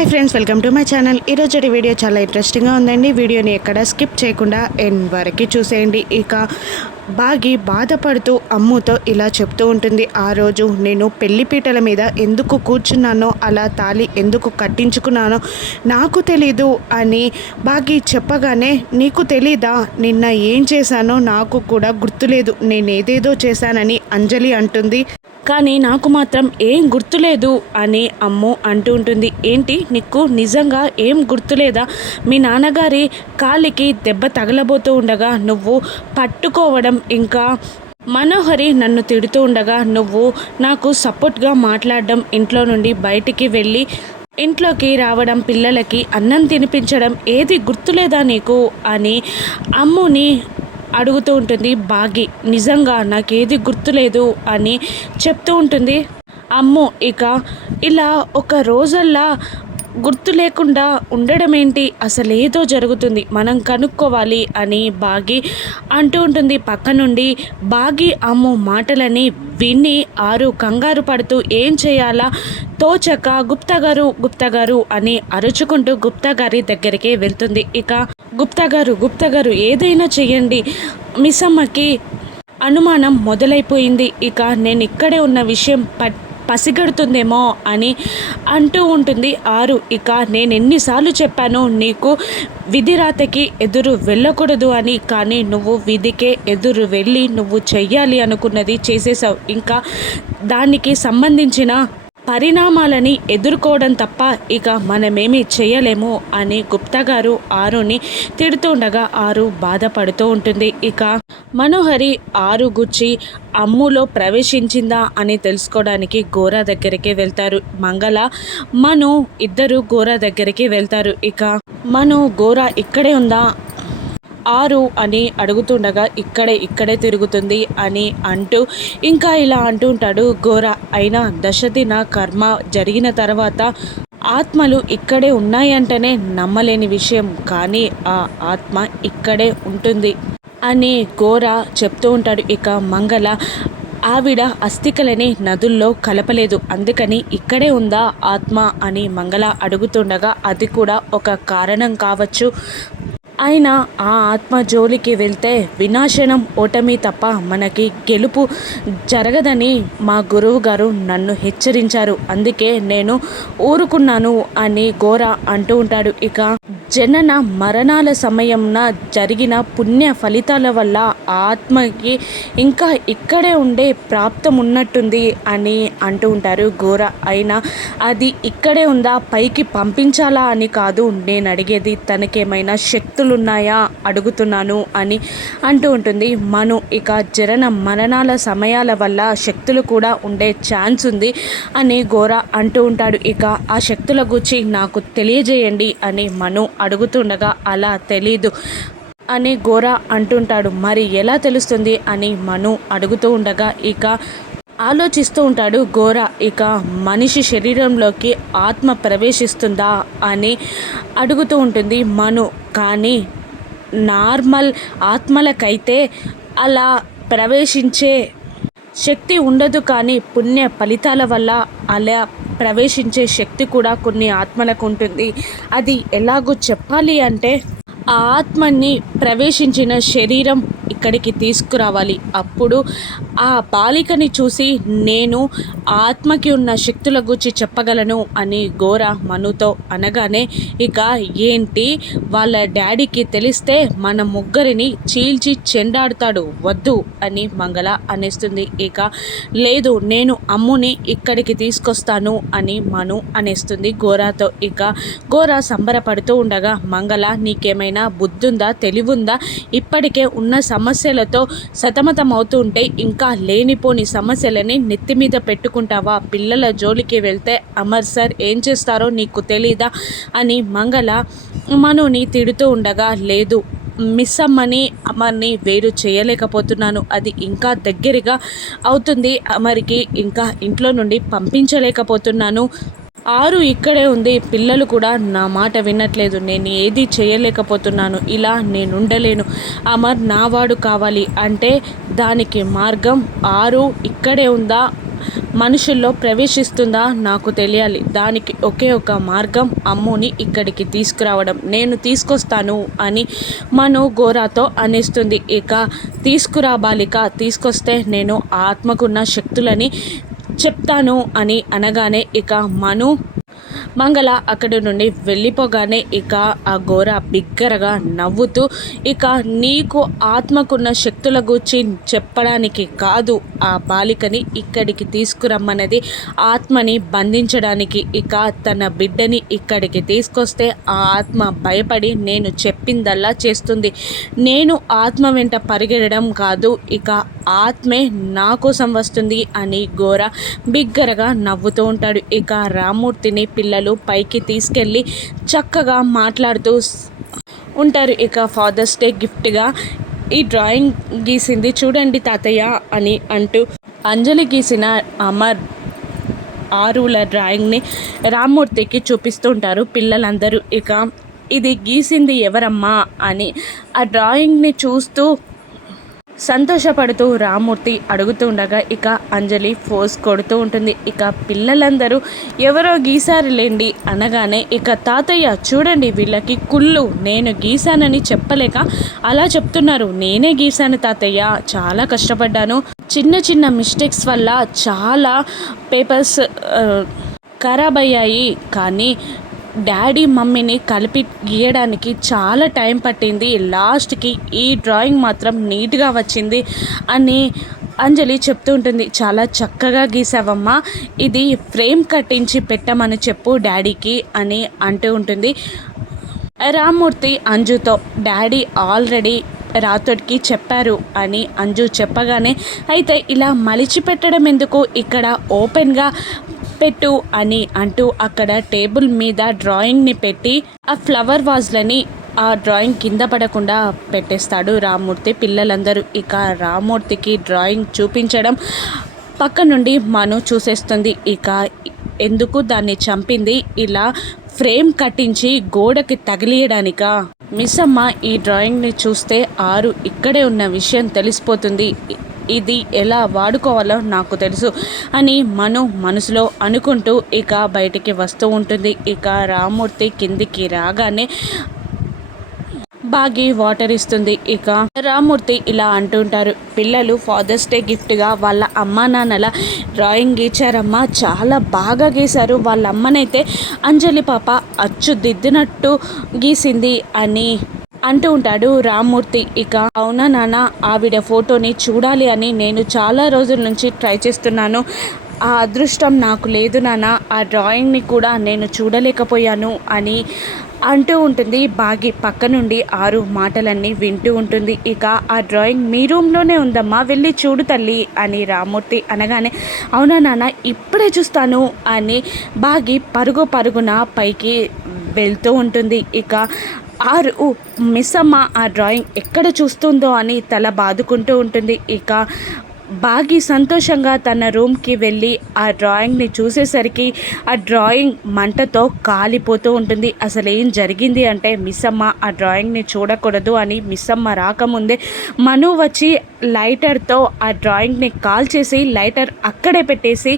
Hi friends welcome to my channel. ఈరోజు video చాలా ఇంట్రెస్టింగ్గా ఉందండి. వీడియోని ఎక్కడ స్కిప్ చేయకుండా ఎండ్ వరకు చూసేయండి. ఇక బాగి బాధపడుతూ అమ్ముతో ఇలా చెప్తూ ఉంటుంది. ఆ రోజు నేను పెళ్ళిపీటల మీద ఎందుకు కూర్చున్నానో అలా తాళి ఎందుకు కట్టించుకున్నానో నాకు తెలీదు అని బాగి చెప్పగానే నీకు తెలీదా? నిన్న ఏం చేశానో నాకు కూడా గుర్తులేదు. నేను ఏదేదో చేశానని అంజలి అంటుంది. కానీ నాకు మాత్రం ఏం గుర్తులేదు అని అమ్ము అంటూ ఉంటుంది. ఏంటి? నీకు నిజంగా ఏం గుర్తులేదా? మీ నాన్నగారి కాలికి దెబ్బ తగలబోతూ ఉండగా నువ్వు పట్టుకోవడం ఇంకా మనోహరి నన్ను తిడుతూ ఉండగా నువ్వు నాకు సపోర్ట్గా మాట్లాడడం ఇంట్లో నుండి బయటికి వెళ్ళి ఇంట్లోకి రావడం పిల్లలకి అన్నం తినిపించడం ఏది గుర్తులేదా నీకు? అని అమ్ముని అడుగుతూ ఉంటుంది బాగి. నిజంగా నాకేది గుర్తులేదు అని చెప్తూ ఉంటుంది అమ్ము. ఇక ఇలా ఒక రోజల్లా గుర్తు లేకుండా ఉండడం ఏంటి అసలు ఏదో జరుగుతుంది. మనం కనుక్కోవాలి అని బాగి అంటూ ఉంటుంది. పక్క నుండి బాగి అమ్ము మాటలని విని ఆరు కంగారు పడుతూ ఏం చేయాలా? తోచక గుప్తా గారు గుప్తా గారు అని అరుచుకుంటూ గుప్తా గారి దగ్గరికి వెళ్తుంది. ఇక గుప్తా గారు గుప్తా గారు ఏదైనా చేయండి మిస్ అమ్మకి అనుమానం మొదలైపోయింది. ఇక నేను ఇక్కడే ఉన్న విషయం పట్ పసిగడుతుందేమో అని అంటూ ఉంటుంది. ఆరు ఇక నేను ఎన్నిసార్లు చెప్పాను నీకు విధిరాతకి ఎదురు వెళ్ళకూడదు అని కానీ నువ్వు విధికే ఎదురు వెళ్ళి నువ్వు చెయ్యాలి అనుకున్నది చేసేసావు ఇంకా దానికి సంబంధించిన పరిణామాలని ఎదుర్కోవడం తప్ప ఇక మనమేమీ చేయలేము అని గుప్తా గారు ఆరుని తిడుతుండగా ఆరు బాధపడుతూ ఉంటుంది. ఇక మనోహరి ఆరు గుచ్చి అమ్ములో ప్రవేశించిందా అని తెలుసుకోవడానికి గోరా దగ్గరికి వెళ్తారు. మంగళ మను ఇద్దరు గోరా దగ్గరికి వెళ్తారు. ఇక మను గోరా ఇక్కడే ఉందా? ఆరు అని అడుగుతుండగా ఇక్కడే ఇక్కడే తిరుగుతుంది అని అంటూ ఇంకా ఇలా అంటుంటాడు ఘోర. అయినా దశదిన కర్మ జరిగిన తర్వాత ఆత్మలు ఇక్కడే ఉన్నాయంటేనే నమ్మలేని విషయం. కానీ ఆ ఆత్మ ఇక్కడే ఉంటుంది అని ఘోర చెప్తూ ఉంటాడు. ఇక మంగళ ఆవిడ అస్థికలని నదుల్లో కలపలేదు. అందుకని ఇక్కడే ఉందా ఆత్మ అని మంగళ అడుగుతుండగా అది కూడా ఒక కారణం కావచ్చు. అయినా ఆ ఆత్మ జోలికి వెళ్తే వినాశనం ఓటమి తప్ప మనకి గెలుపు జరగదని మా గురువు గారు నన్ను హెచ్చరించారు. అందుకే నేను ఊరుకున్నాను అని ఘోర అంటూ ఉంటాడు. ఇక జనన మరణాల సమయంన జరిగిన పుణ్య ఫలితాల వల్ల ఆత్మకి ఇంకా ఇక్కడే ఉండే ప్రాప్తం ఉన్నట్టుంది అని అంటూ ఉంటారు. ఘోర అయినా అది ఇక్కడే ఉందా పైకి పంపించాలా అని కాదు. నేను అడిగేది తనకేమైనా శక్తులు ఉన్నాయా అడుగుతున్నాను అని అంటూ ఉంటుంది. మను ఇక జరణ మరణాల సమయాల వల్ల శక్తులు కూడా ఉండే ఛాన్స్ ఉంది అని ఘోర అంటూ ఉంటాడు. ఇక ఆ శక్తుల గురించి నాకు తెలియజేయండి అని మను అడుగుతుండగా అలా తెలీదు అని గోర అంటుంటాడు. మరి ఎలా తెలుస్తుంది? అని మను అడుగుతూ ఉండగా ఇక ఆలోచిస్తూ ఉంటాడు ఘోర ఇక మనిషి శరీరంలోకి ఆత్మ ప్రవేశిస్తుందా అని అడుగుతూ ఉంటుంది మను. కానీ నార్మల్ ఆత్మలకైతే అలా ప్రవేశించే శక్తి ఉండదు. కానీ పుణ్య ఫలితాల వల్ల అలా ప్రవేశించే శక్తి కూడా కొన్ని ఆత్మలకు ఉంటుంది. అది ఎలాగో చెప్పాలి అంటే ఆ ఆత్మని ప్రవేశించిన శరీరం ఇక్కడికి తీసుకురావాలి. అప్పుడు ఆ బాలికని చూసి నేను ఆత్మకి ఉన్న శక్తుల గురించి చెప్పగలను అని ఘోర మనుతో అనగానే ఇక ఏంటి? వాళ్ళ డాడీకి తెలిస్తే మన ముగ్గురిని చీల్చి చెండాడుతాడు వద్దు అని మంగళ అనేస్తుంది. ఇక లేదు నేను అమ్ముని ఇక్కడికి తీసుకొస్తాను అని మను అనేస్తుంది గోరాతో ఇక ఘోర సంబరపడుతూ ఉండగా మంగళ నీకేమైనా బుద్ధుందా తెలివుందా? ఇప్పటికే ఉన్న సమస్యలతో సతమతమవుతుంటే ఇంకా లేనిపోని సమస్యలని నెత్తి మీద పెట్టుకుంటావా? పిల్లల జోలికి వెళ్తే అమర్ సార్ ఏం చేస్తారో నీకు తెలీదా? అని మంగళ మనుని తిడుతూ ఉండగా లేదు మిస్ అమ్మని అమర్ని వేరు చేయలేకపోతున్నాను. అది ఇంకా దగ్గరగా అవుతుంది. అమరికి ఇంకా ఇంట్లో నుండి పంపించలేకపోతున్నాను. ఆరు ఇక్కడే ఉంది పిల్లలు కూడా నా మాట వినట్లేదు. నేను ఏది చేయలేకపోతున్నాను. ఇలా నేను ఉండలేను అమర్ నావాడు కావాలి అంటే దానికి మార్గం ఆరు ఇక్కడే ఉందా? మనుషుల్లో ప్రవేశిస్తుందా? నాకు తెలియాలి. దానికి ఒకే ఒక మార్గం అమ్ముని ఇక్కడికి తీసుకురావడం. నేను తీసుకొస్తాను అని మను గోరాతో అనేస్తుంది. ఇక తీసుకురా బాలిక తీసుకొస్తే నేను ఆత్మకున్న శక్తులని చెప్తాను అని అనగానే ఇక మను మంగళ అక్కడి నుండి వెళ్ళిపోగానే ఇక ఆ గోర బిగ్గరగా నవ్వుతూ ఇక నీకు ఆత్మకున్న శక్తుల గురించి చెప్పడానికి కాదు ఆ బాలికని ఇక్కడికి తీసుకురమ్మన్నది ఆత్మని బంధించడానికి. ఇక తన బిడ్డని ఇక్కడికి తీసుకొస్తే ఆ ఆత్మ భయపడి నేను చెప్పిందల్లా చేస్తుంది. నేను ఆత్మ వెంట పరిగెడడం కాదు ఇక ఆత్మే నా కోసం వస్తుంది అని గోర బిగ్గరగా నవ్వుతూ ఉంటాడు. ఇక రామూర్తిని పిల్లలు పైకి తీసుకెళ్ళి చక్కగా మాట్లాడుతూ ఉంటారు. ఇక ఫాదర్స్ డే గిఫ్ట్గా ఈ డ్రాయింగ్ గీసింది చూడండి తాతయ్య అని అంటూ అంజలి గీసిన అమర్ ఆరుల డ్రాయింగ్ని రామ్మూర్తికి చూపిస్తూ ఉంటారు పిల్లలందరూ. ఇక ఇది గీసింది ఎవరమ్మా అని ఆ డ్రాయింగ్ని చూస్తూ సంతోషపడుతూ రామూర్తి అడుగుతుండగా ఇక అంజలి ఫోర్స్ కొడుతూ ఉంటుంది. ఇక పిల్లలందరూ ఎవరో గీసారులేండి అనగానే ఇక తాతయ్య చూడండి వీళ్ళకి కుళ్ళు నేను గీసానని చెప్పలేక అలా చెప్తున్నారు. నేనే గీసాను తాతయ్య చాలా కష్టపడ్డాను. చిన్న చిన్న మిస్టేక్స్ వల్ల చాలా పేపర్స్ ఖరాబ్ అయ్యాయి కానీ డాడీ మమ్మీని కలిపి గీయడానికి చాలా టైం పట్టింది. లాస్ట్కి ఈ డ్రాయింగ్ మాత్రం నీట్గా వచ్చింది అని అంజలి చెప్తూ ఉంటుంది. చాలా చక్కగా గీసావమ్మా. ఇది ఫ్రేమ్ కట్టించి పెట్టమని చెప్పు డాడీకి అని అంటూ ఉంటుంది. రామ్మూర్తి అంజుతో డాడీ ఆల్రెడీ రాతోడికి చెప్పారు అని అంజు చెప్పగానే అయితే ఇలా మలిచి పెట్టడం ఎందుకు? ఇక్కడ ఓపెన్గా పెట్టు అని అంటూ అక్కడ టేబుల్ మీద డ్రాయింగ్ని పెట్టి ఆ ఫ్లవర్ వాజ్లని ఆ డ్రాయింగ్ కింద పడకుండా పెట్టేస్తాడు రామ్మూర్తి పిల్లలందరూ. ఇక రామ్మూర్తికి డ్రాయింగ్ చూపించడం పక్క నుండి మను చూసేస్తుంది. ఇక ఎందుకు దాన్ని చంపింది? ఇలా ఫ్రేమ్ కట్టించి గోడకి తగిలియడానిక? మిస్ అమ్మ ఈ డ్రాయింగ్ని చూస్తే ఆరు ఇక్కడే ఉన్న విషయం తెలిసిపోతుంది. ఇది ఎలా వాడుకోవాలో నాకు తెలుసు అని మను మనసులో అనుకుంటూ ఇక బయటికి వస్తూ ఉంటుంది. ఇక రామూర్తి కిందికి రాగానే బాగి వాటర్ ఇస్తుంది. ఇక రామూర్తి ఇలా అంటుంటారు పిల్లలు ఫాదర్స్ డే గిఫ్ట్గా వాళ్ళ అమ్మా నాన్నల డ్రాయింగ్ గీచారమ్మా చాలా బాగా గీశారు. వాళ్ళ అమ్మనైతే అంజలి పాప అచ్చు దిద్దినట్టు గీసింది అని అంటూ ఉంటాడు రామ్మూర్తి. ఇక అవునా నాన్న ఆవిడ ఫోటోని చూడాలి అని నేను చాలా రోజుల నుంచి ట్రై చేస్తున్నాను. ఆ అదృష్టం నాకు లేదు నాన్న ఆ డ్రాయింగ్ని కూడా నేను చూడలేకపోయాను అని అంటూ ఉంటుంది బాగి. పక్క నుండి ఆరు మాటలన్నీ వింటూ ఉంటుంది. ఇక ఆ డ్రాయింగ్ మీ రూమ్లోనే ఉందమ్మా వెళ్ళి చూడు తల్లి అని రామూర్తి అనగానే అవునా నాన్న ఇప్పుడే చూస్తాను అని బాగి పరుగు పరుగున పైకి వెళ్తూ ఉంటుంది. ఇక ఆరు. మిస్ అమ్మ ఆ డ్రాయింగ్ ఎక్కడ చూస్తుందో అని తల బాదుకుంటూ ఉంటుంది. ఇక బాగి సంతోషంగా తన రూమ్కి వెళ్ళి ఆ డ్రాయింగ్ని చూసేసరికి ఆ డ్రాయింగ్ మంటతో కాలిపోతూ ఉంటుంది. అసలు ఏం జరిగింది అంటే మిస్ అమ్మ ఆ డ్రాయింగ్ని చూడకూడదు అని మిస్ అమ్మ రాకముందే మను వచ్చి లైటర్తో ఆ డ్రాయింగ్ని కాల్ చేసి లైటర్ అక్కడే పెట్టేసి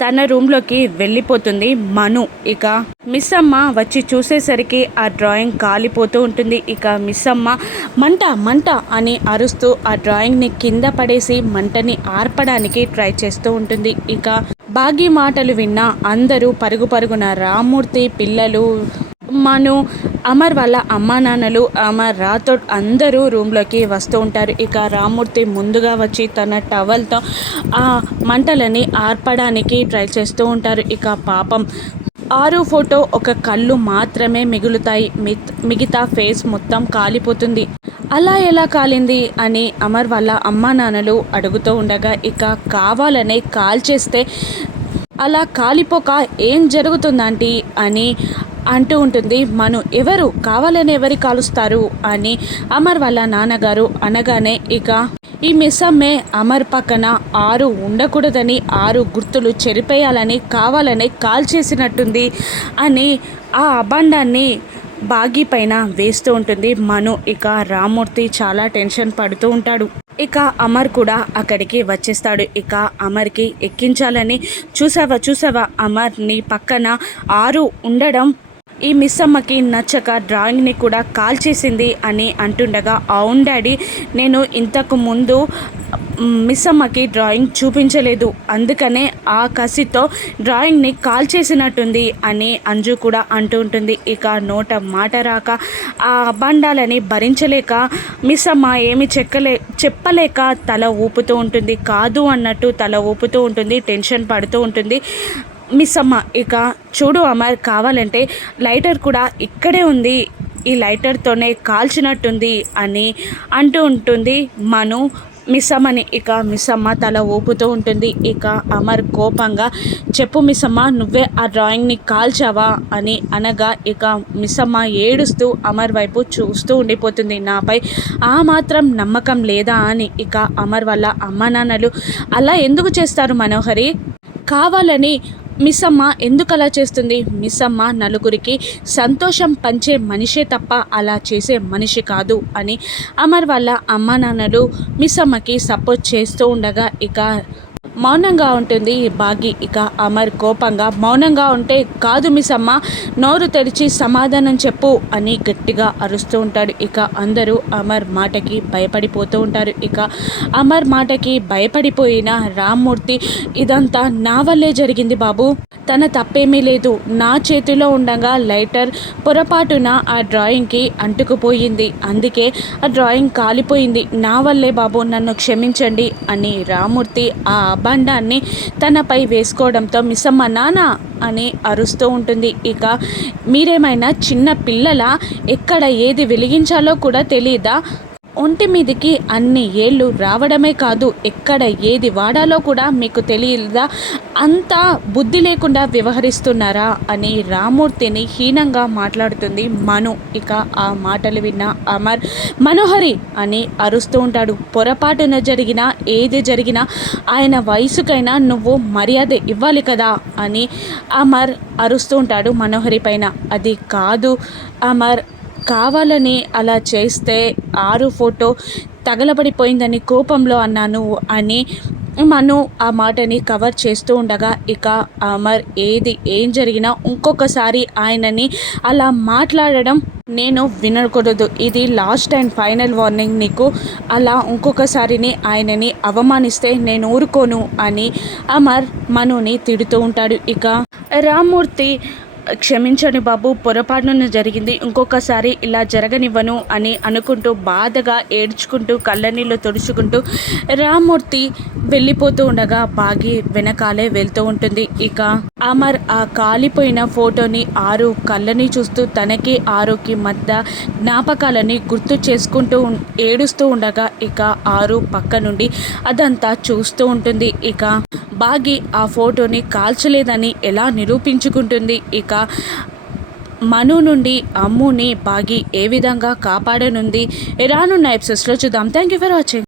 తన రూమ్లోకి వెళ్ళిపోతుంది మను. ఇక మిస్ అమ్మ వచ్చి చూసేసరికి ఆ డ్రాయింగ్ కాలిపోతూ ఉంటుంది. ఇక మిస్ అమ్మ మంట మంట అని అరుస్తూ ఆ డ్రాయింగ్ని కింద పడేసి మంటని ఆర్పడానికి ట్రై చేస్తూ ఉంటుంది. ఇక బాగి మాటలు విన్న అందరూ పరుగు పరుగున రామూర్తి పిల్లలు మను అమర్ వాళ్ళ అమ్మా నాన్నలు అమర్ రాథోడ్ అందరూ రూమ్లోకి వస్తూ ఉంటారు. ఇక రామూర్తి ముందుగా వచ్చి తన టవల్తో ఆ మంటలని ఆర్పడానికి ట్రై చేస్తూ ఉంటారు. ఇక పాపం ఆరు ఫోటో ఒక కళ్ళు మాత్రమే మిగులుతాయి. మిగతా ఫేస్ మొత్తం కాలిపోతుంది. అలా ఎలా కాలింది అని అమర్ వాళ్ళ అమ్మా నాన్నలు అడుగుతూ ఉండగా ఇక కావాలనే కాల్ చేస్తే అలా కాలిపోక ఏం జరుగుతుందంటీ? అని అంటూ ఉంటుంది మను ఎవరు? కావాలని ఎవరి కాలుస్తారు? అని అమర్ వాళ్ళ నాన్నగారు అనగానే ఇక ఈ మిస్సమ్మే అమర్ పక్కన ఆరు ఉండకూడదని ఆరు గుర్తులు చెరిపేయాలని కావాలని కాల్ చేసినట్టుంది అని ఆ అబండాన్ని బాగి పైన వేస్తూ ఉంటుంది. మను ఇక రామూర్తి చాలా టెన్షన్ పడుతూ ఉంటాడు. ఇక అమర్ కూడా అక్కడికి వచ్చేస్తాడు. ఇక అమర్కి ఎక్కించాలని చూసావా చూసావా అమర్ నీ పక్కన ఆరు ఉండడం ఈ మిస్ అమ్మకి నచ్చక డ్రాయింగ్ని కూడా కాల్ చేసింది అని అంటుండగా అవును డాడీ నేను ఇంతకు ముందు మిస్ అమ్మకి డ్రాయింగ్ చూపించలేదు. అందుకనే ఆ కసితో డ్రాయింగ్ని కాల్ చేసినట్టుంది అని అంజు కూడా అంటూ ఉంటుంది. ఇక నోట మాట రాక ఆ అబండాలని భరించలేక మిస్ అమ్మ ఏమి చెక్కలే చెప్పలేక తల ఊపుతూ ఉంటుంది. కాదు అన్నట్టు తల ఊపుతూ ఉంటుంది టెన్షన్ పడుతూ ఉంటుంది. మిస్ అమ్మ ఇక చూడు అమర్ కావాలంటే లైటర్ కూడా ఇక్కడే ఉంది. ఈ లైటర్తోనే కాల్చినట్టుంది అని అంటూ ఉంటుంది మను. మిస్ అమ్మని ఇక మిస్ అమ్మ తల ఊపుతూ ఉంటుంది. ఇక అమర్ కోపంగా చెప్పు మిస్ అమ్మ నువ్వే ఆ డ్రాయింగ్ని కాల్చావా? అని అనగా ఇక మిస్ అమ్మ ఏడుస్తూ అమర్ వైపు చూస్తూ ఉండిపోతుంది. నాపై ఆ మాత్రం నమ్మకం లేదా? అని ఇక అమర్ వల్ల అమ్మ నాన్నలు అలా ఎందుకు చేస్తారు మనోహరి? కావాలని మిస్ అమ్మ ఎందుకు అలా చేస్తుంది? మిస్ అమ్మ నలుగురికి సంతోషం పంచే మనిషే తప్ప అలా చేసే మనిషి కాదు అని అమర్ వాళ్ళ అమ్మ నాన్నలు మిస్ అమ్మకి సపోర్ట్ చేస్తూ ఉండగా ఇక మౌనంగా ఉంటుంది బాగి. ఇక అమర్ కోపంగా మౌనంగా ఉంటే కాదు మిసమ్మ నోరు తెరిచి సమాధానం చెప్పు అని గట్టిగా అరుస్తూ ఉంటాడు. ఇక అందరూ అమర్ మాటకి భయపడిపోతూ ఉంటారు. ఇక అమర్ మాటకి భయపడిపోయిన రామ్మూర్తి ఇదంతా నా వల్లే జరిగింది బాబు. తన తప్పేమీ లేదు. నా చేతిలో ఉండగా లైటర్ పొరపాటున ఆ డ్రాయింగ్కి అంటుకుపోయింది. అందుకే ఆ డ్రాయింగ్ కాలిపోయింది. నా వల్లే బాబు నన్ను క్షమించండి అని రామూర్తి ఆ అబండాన్ని తనపై వేసుకోవడంతో మిస్సమ్మ నాన్న అని అరుస్తూ ఉంటుంది. ఇక మీరేమైనా చిన్న పిల్లల? ఎక్కడ ఏది వెలిగించాలో కూడా తెలియదా ఒంటి మీదికి అన్ని ఏళ్ళు రావడమే కాదు ఎక్కడ ఏది వాడాలో కూడా మీకు తెలియదా? అంతా బుద్ధి లేకుండా వ్యవహరిస్తున్నారా? అని రామూర్తిని హీనంగా మాట్లాడుతుంది మను. ఇక ఆ మాటలు విన్న అమర్ మనోహరి అని అరుస్తూ ఉంటాడు. పొరపాటున జరిగినా ఏది జరిగినా ఆయన వయసుకైనా నువ్వు మర్యాద ఇవ్వాలి కదా? అని అమర్ అరుస్తూ ఉంటాడు మనోహరి పైన. అది కాదు అమర్ కావాలని అలా చేస్తే ఆరు ఫోటో తగలబడిపోయిందని కోపంలో అన్నాను అని మను ఆ మాటని కవర్ చేస్తూ ఉండగా ఇక అమర్ ఏది ఏం జరిగినా ఇంకొకసారి ఆయనని అలా మాట్లాడడం నేను వినకూడదు. ఇది లాస్ట్ అండ్ ఫైనల్ వార్నింగ్ నీకు. అలా ఇంకొకసారిని ఆయనని అవమానిస్తే నేను ఊరుకోను అని అమర్ మనుని తిడుతూ ఉంటాడు. ఇక రామ్మూర్తి క్షమించండి బాబు పొరపాటున జరిగింది. ఇంకొకసారి ఇలా జరగనివ్వను అని అనుకుంటూ బాధగా ఏడ్చుకుంటూ కళ్ళనీళ్ళు తుడుచుకుంటూ రామూర్తి వెళ్ళిపోతూ ఉండగా బాగి వెనకాలే వెళ్తూ ఉంటుంది. ఇక అమర్ ఆ కాలిపోయిన ఫోటోని ఆరు కళ్ళని చూస్తూ తనకి ఆరుకి మధ్య జ్ఞాపకాలని గుర్తు చేసుకుంటూ ఏడుస్తూ ఉండగా ఇక ఆరు పక్క నుండి అదంతా చూస్తూ ఉంటుంది. ఇక బాగి ఆ ఫోటోని కాల్చలేదని ఎలా నిరూపించుకుంటుంది? ఇక మను నుండి అమ్ముని బాగి ఏ విధంగా కాపాడనుంది. రానున్న ఎపిసోడ్స్లో చూద్దాం. Thank you for watching